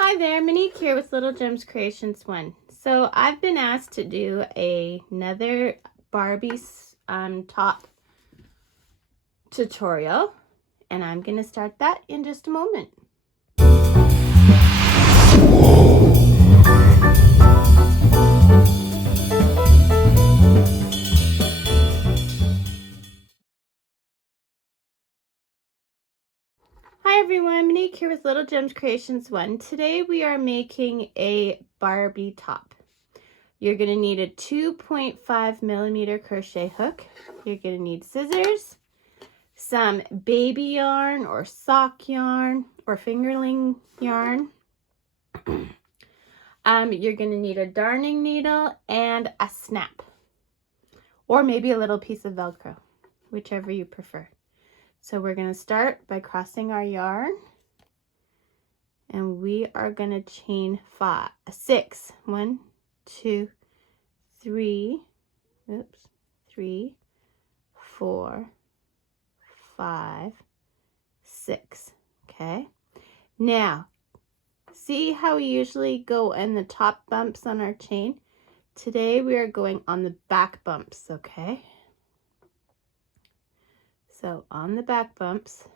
Hi there, Monique here with Little Gems Creations 1. So I've been asked to do another Barbie top tutorial, and I'm going to start that in just a moment. Hi everyone, Monique here with Little Gems Creations 1. Today we are making a Barbie top. You're going to need a 2.5 millimeter crochet hook. You're going to need scissors, some baby yarn or sock yarn or fingerling yarn. You're going to need a darning needle and a snap, or maybe a little piece of Velcro, whichever you prefer. So we're going to start by crossing our yarn, and we are going to chain 6. 1, 2, 3, 3, 4, 5, 6. Okay. Now, see how we usually go in the top bumps on our chain? Today we are going on the back bumps, okay? So on the back bumps,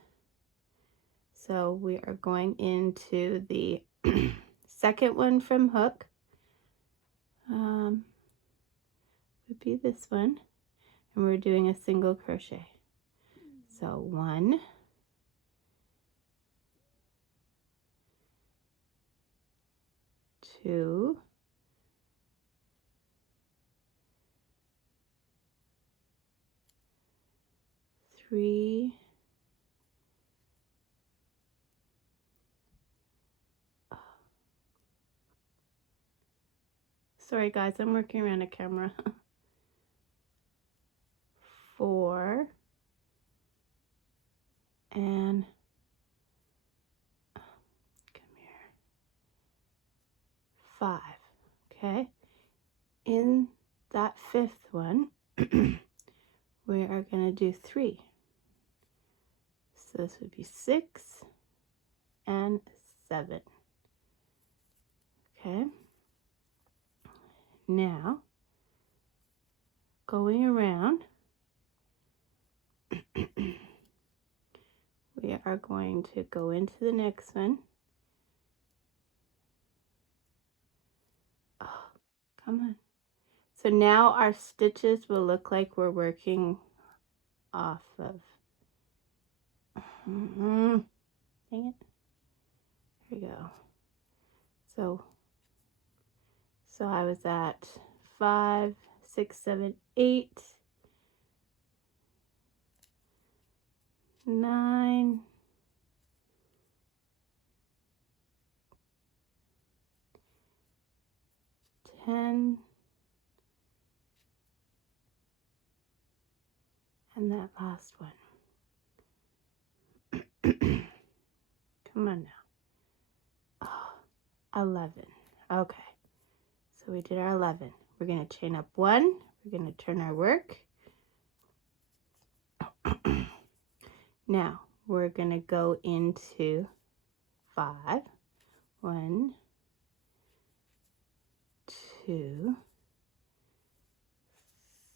so we are going into the second one from hook, would be this one, and we're doing a single crochet. So 1, 2, 3, sorry guys, I'm working around a camera. 4, and come here, 5. Okay, in that fifth one we are going to do 3. So this would be 6 and 7. Okay, now going around, we are going to go into the next one. Oh, come on. So now our stitches will look like we're working off of, dang it, here we go. So I was at 5, 6, 7, 8, 9, 10, and that last one. Come on now. Oh, 11. Okay, so we did our 11. We're going to chain up 1. We're going to turn our work. Now we're going to go into 5. 1, 2,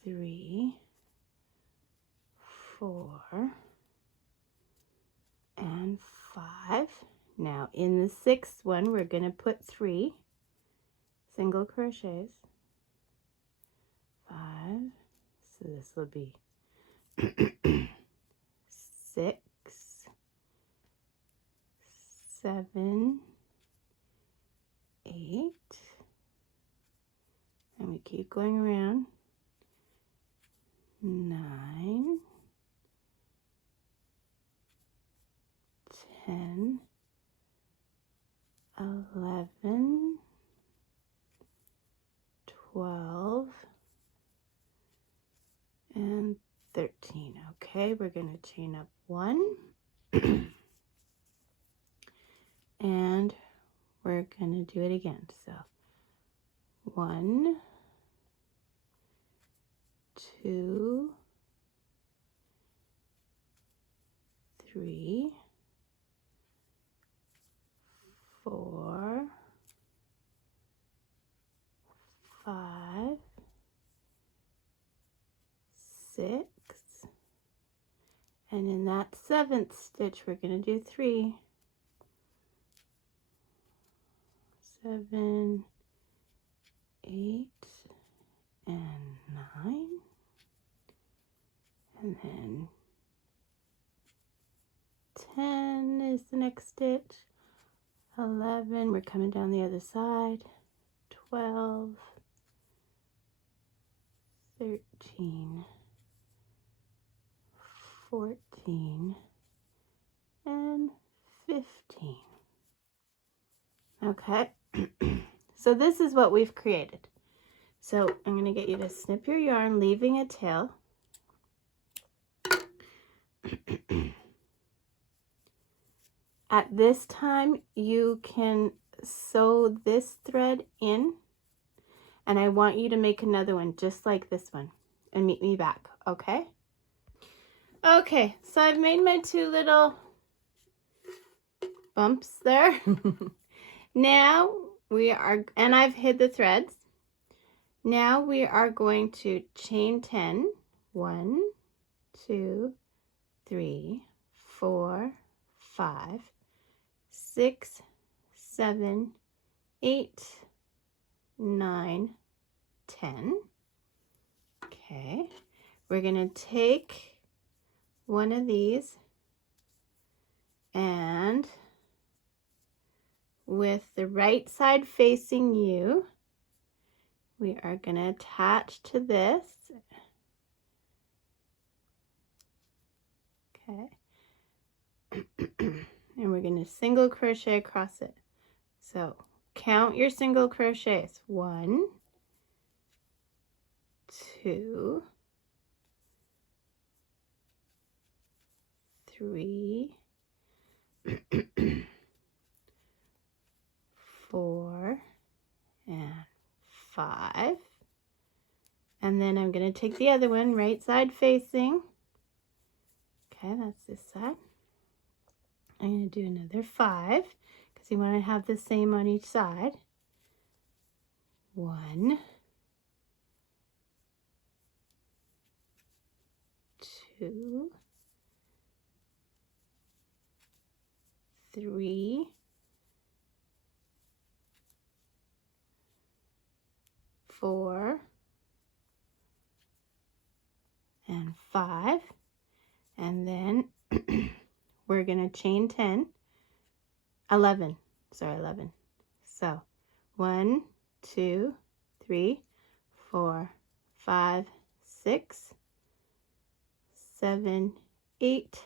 3, 4, and 5. Now in the 6th one, we're going to put 3 single crochets. 5. So this will be 6, 7, 8, and we keep going around. 9, 10, 11, 12, and 13. Okay, we're going to chain up 1 and we're going to do it again. So 1, 2, 3, 4, that 7th stitch, we're going to do 3, 7, 8, and 9, and then 10 is the next stitch, 11, we're coming down the other side, 12, 13, 14, and 15. Okay, so this is what we've created. So I'm going to get you to snip your yarn, leaving a tail. At this time, you can sew this thread in, and I want you to make another one just like this one and meet me back, okay? Okay, so I've made my 2 little bumps there. Now we are, and I've hid the threads. Now we are going to chain 10. 1, 2, 3, 4, 5, 6, 7, 8, 9, 10. Okay, we're going to take one of these, and with the right side facing you, we are going to attach to this. Okay. And we're going to single crochet across it. So count your single crochets. 1, 2, 3, 4, and 5. And then I'm going to take the other one, right side facing. Okay, that's this side. I'm going to do another 5 because you want to have the same on each side. 1, 2, 3, 4, and 5. And then we're going to chain 10, 11, sorry, 11. So 1, 2, 3, 4, 5, 6, 7, 8,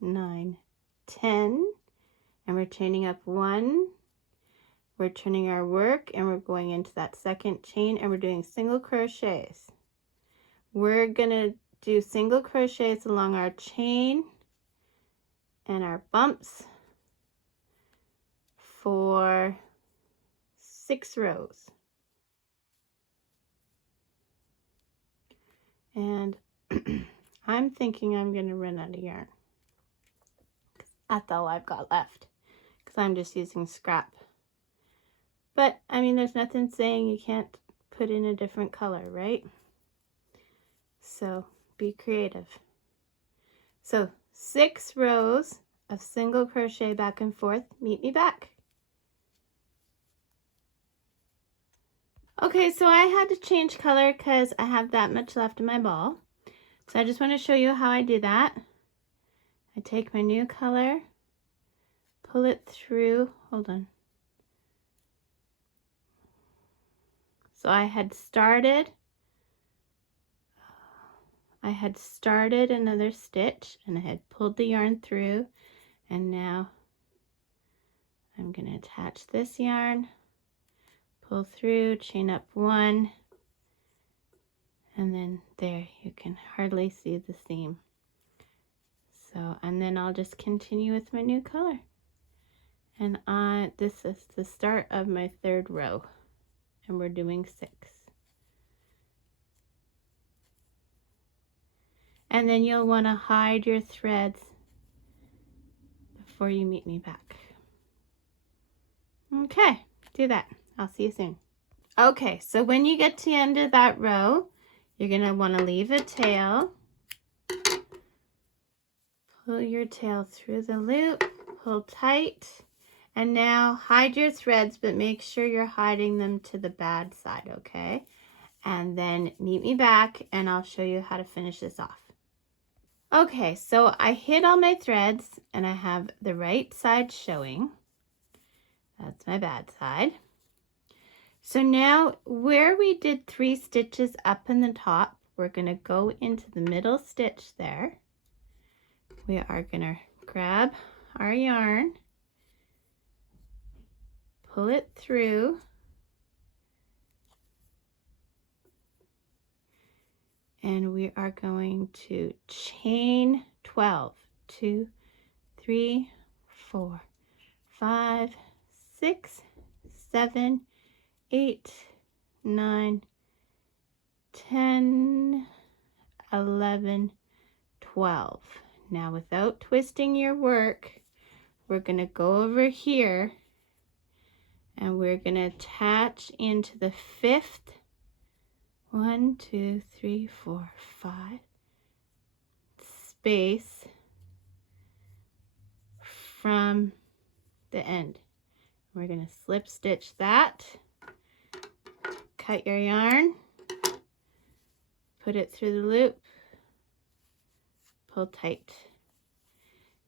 9, 10. And we're chaining up 1. We're turning our work and we're going into that second chain and we're doing single crochets. We're going to do single crochets along our chain and our bumps for 6 rows. And I'm thinking I'm going to run out of yarn. That's all I've got left because I'm just using scrap. But I mean, there's nothing saying you can't put in a different color, right? So be creative. So 6 rows of single crochet back and forth. Meet me back. Okay, so I had to change color because I have that much left in my ball. So I just want to show you how I do that. I take my new color, pull it through, hold on. So I had started another stitch and I had pulled the yarn through, and now I'm going to attach this yarn, pull through, chain up 1, and then there you can hardly see the seam. So, and then I'll just continue with my new color. And this is the start of my 3rd row, and we're doing 6. And then you'll want to hide your threads before you meet me back. Okay, do that. I'll see you soon. Okay, so when you get to the end of that row, you're going to want to leave a tail. Pull your tail through the loop, pull tight, and now hide your threads, but make sure you're hiding them to the bad side, okay? And then meet me back and I'll show you how to finish this off. Okay, so I hid all my threads and I have the right side showing. That's my bad side. So now where we did 3 stitches up in the top, we're going to go into the middle stitch there. We are going to grab our yarn, pull it through, and we are going to chain 12. 2, 3, 4, 5, 6, 7, 8, 9, 10, 11, 12. Now without twisting your work, we're going to go over here and we're going to attach into the 5th 1, 2, 3, 4, 5 space from the end. We're going to slip stitch that, cut your yarn, put it through the loop, pull tight.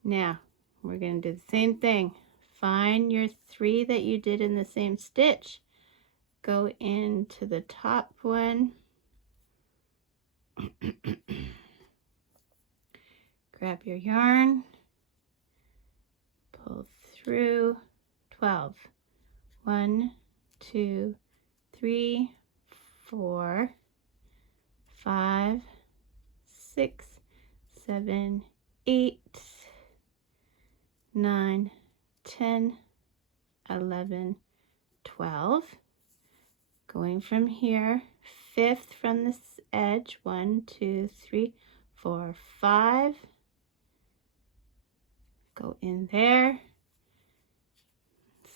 Now we're going to do the same thing. Find your 3 that you did in the same stitch, go into the top one, grab your yarn, pull through 12. 1, 2, 3, 4, 5, 6, 7, 8, 9, 10, 11, 12. Going from here, 5th from this edge, 1, 2, 3, 4, 5. Go in there,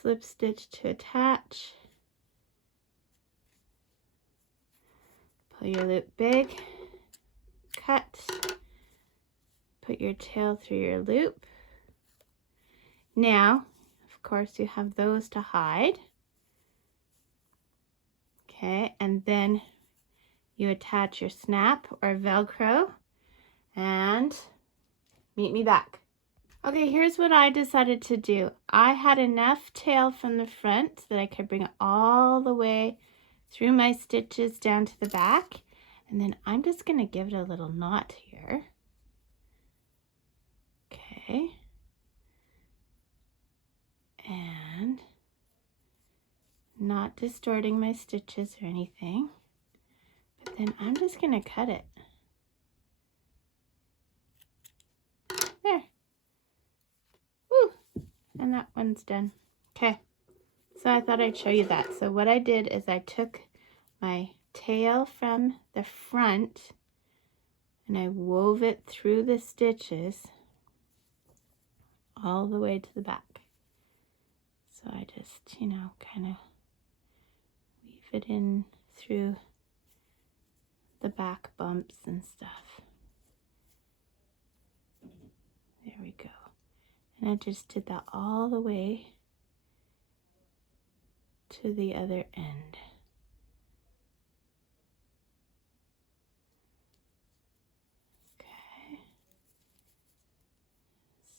slip stitch to attach, pull your loop big, cut, put your tail through your loop. Now, of course, you have those to hide. Okay, and then you attach your snap or Velcro and meet me back. Okay, here's what I decided to do. I had enough tail from the front that I could bring it all the way through my stitches down to the back. And then I'm just going to give it a little knot here. Okay. And not distorting my stitches or anything. But then I'm just going to cut it. There. Woo! And that one's done. Okay. So I thought I'd show you that. So what I did is I took my tail from the front and I wove it through the stitches all the way to the back. So I just, you know, kind of weave it in through the back bumps and stuff. There we go. And I just did that all the way to the other end. Okay.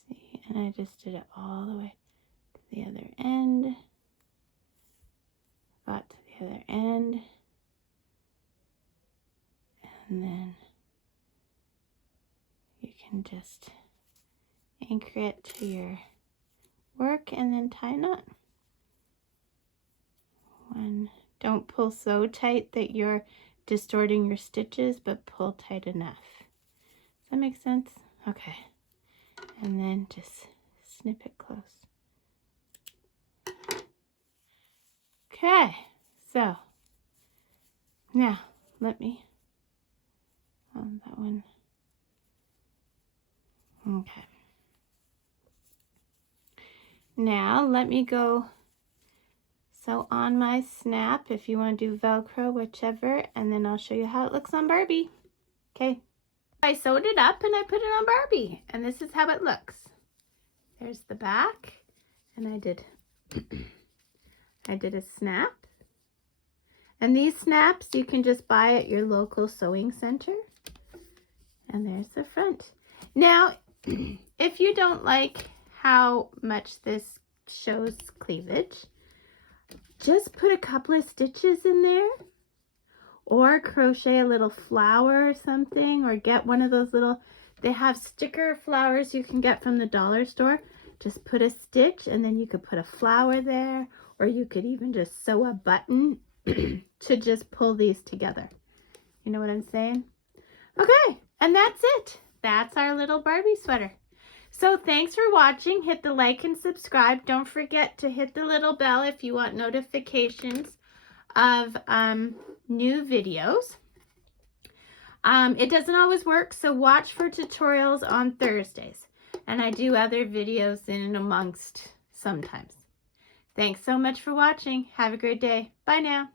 See, and I just did it all the way to the other end. Got to the other end. And then you can just anchor it to your work and then tie a knot. Don't pull so tight that you're distorting your stitches, but pull tight enough. Does that make sense? Okay. And then just snip it close. Okay. So now let me that one. Okay. Now let me go sew on my snap, if you want to do Velcro, whichever, and then I'll show you how it looks on Barbie. Okay. I sewed it up and I put it on Barbie, and this is how it looks. There's the back, and I did a snap. And these snaps you can just buy at your local sewing center. And there's the front. Now, if you don't like how much this shows cleavage, just put a couple of stitches in there, or crochet a little flower or something, or get one of those little, they have sticker flowers you can get from the dollar store. Just put a stitch and then you could put a flower there, or you could even just sew a button to just pull these together. You know what I'm saying? Okay, and that's it. That's our little Barbie sweater. So thanks for watching. Hit the like and subscribe. Don't forget to hit the little bell if you want notifications of new videos. It doesn't always work, so watch for tutorials on Thursdays. And I do other videos in and amongst sometimes. Thanks so much for watching. Have a great day. Bye now.